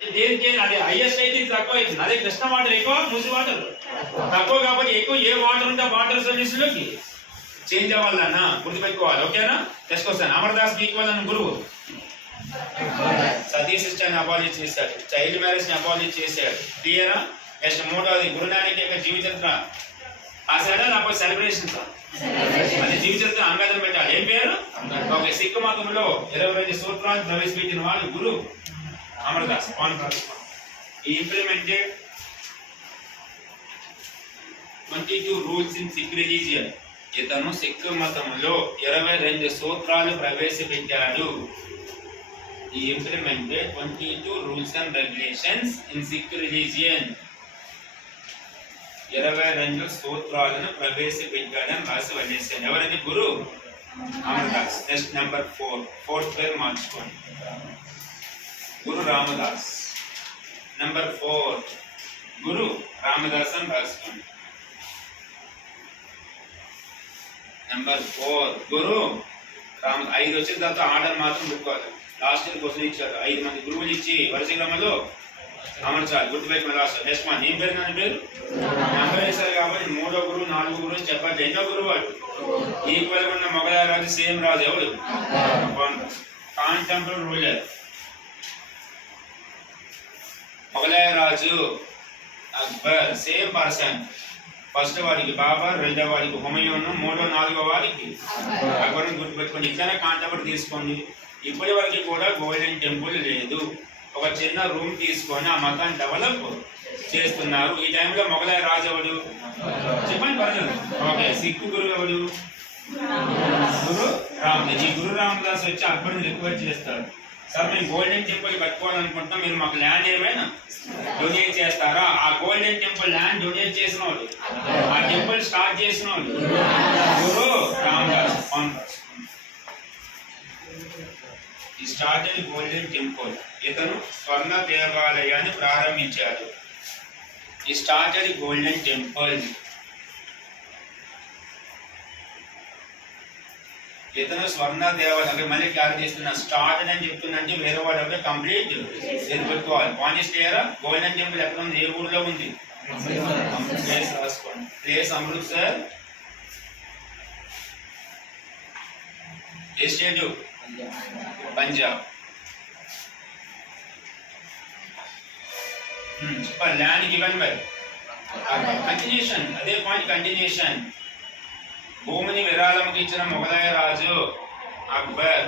దేనికి అది హైయెస్ట్ అయితే తక్కువ అవుతుంది. అదే కృష్ణ వాటర్ ఎక్కువ, మూసి వాటర్ తక్కువ. కాబట్టి ఎక్కువ ఏ వాటర్ ఉంటే ఆ వాటర్ సొల్యూషన్ లోకి చేంజ్ అవ్వాలన్నా గుర్తుపెట్టుకోవాలి. ఓకేనా? Next question. అమర్దాస్ ఈక్వల్ అని గురువు సతీ సిస్టర్ని అబాలిష్ చేశాడు, చైల్డ్ మ్యారేజ్ ని అబాలిష్ చేశాడు. క్లియరా? నెక్స్ట్ మూడవది గురునానక్ యొక్క జీవిత చరిత్ర రాశాడా లేకపోతే సెలబ్రేషన్స్? అది జీవిత చరిత్ర అంగదం పెట్టాలి. ఏం పేరు? ఓకే. సిక్కు మతంలో 22 సూత్రాలు ప్రవేశపెట్టిన వాడు Guru Amardas. He implemented 22 rules in Sikh religion. ఇతను సిక్ మతంలో 22 సూత్రాలు ప్రవేశపెట్టాడు. He implemented 22 rules and regulations in Sikh religion. 22 సూత్రాలను ప్రవేశపెట్టాడని రాసి వదిలేశాడు. ఎవరది? Guru Amardas. Next number 4. Fourth పేరు మార్చుకోండి. గురు రామదాస్. నెంబర్ 4 గురు రామదాస్ అని రాసుకోండి. నెంబర్ 4 గురు రామ. 5 వచ్చిన తర్వాత ఆర్డర్ మాత్రం పెట్టుకోవాలి. లాస్ట్ ఇయర్ క్వశ్చన్ ఇచ్చారు. 5 మంది గురువులు ఇచ్చి వరుస క్రమంలో అమర్చాలి. గుర్తుపెట్టుకుని రాస్తారు. నెక్స్ట్ మంత్ ఏం పేరు? దాని పేరు నెంబర్ వేశారు కాబట్టి 3వ గురువు 4వ గురువు చెప్పాలి. ఎన్నో గురువు వాడు? ఈక్వల్ ఉన్న మొఘలాయ రాజు సేమ్ రాజు ఎవడు? కాంటెంపరీ రూలర్ మొఘలాయ రాజు అక్బర్. Same person. ఫస్ట్ వాడికి బాబర్, రెండవ వాడికి హుమయూన్, మూడో 4వ వాడికి అక్బర్. గుర్తుపెట్టుకోండి. ఇట్లనే కాంటెంపరీ తీసుకోండి. ఇప్పటి వరకు కూడా గోల్డెన్ టెంపుల్ లేదు. ఒక చిన్న రూమ్ తీసుకొని ఆ మతాన్ని డెవలప్ చేస్తున్నారు. ఈ టైంలో మొఘలాయ రాజు ఎవడు? చెప్పండి పర్లేదు. ఓకే. సిక్కు గురువు ఎవడు? గురు రామదాస్. ఈ గురు రామదాస్ వచ్చి అక్బర్ని రిక్వెస్ట్ చేస్తాడు. సార్ మేము గోల్డెన్ టెంపుల్ కట్టుకోవాలనుకుంటున్నాం, మీరు మాకు ల్యాండ్ ఏమైనా డొనేట్ చేస్తారా? ఆ గోల్డెన్ టెంపుల్ ల్యాండ్ డొనేట్ చేసిన వాడు, ఆ టెంపుల్ స్టార్ట్ చేసిన వాడు గురు రామదాస్. ఈ స్టార్టెడ్ గోల్డెన్ టెంపుల్. ఇతను స్వర్ణ దేవాలయాన్ని ప్రారంభించాడు. ఈ స్టార్టెడ్ గోల్డెన్ టెంపుల్. ఇతను స్వర్ణ దేవాలయం. మళ్ళీ క్యారీ చేస్తున్నా. స్టార్టెడ్ అని చెప్తున్నంటే వేరే వాడు ఎవరు కంప్లీట్ పెట్టుకోవాలి. పాయింట్ క్లియరా? గోల్డెన్ టెంపుల్ ఎక్కడ ఉంది? ఏ ఊర్లో ఉంది? ప్లేస్ రాసుకోండి. Place Amritsar. A state? Punjab. Land given by continuation. అదే పాయింట్ కంటిన్యూషన్. భూమిని విరాళముకి ఇచ్చిన మొఘలాయ రాజు అక్బర్.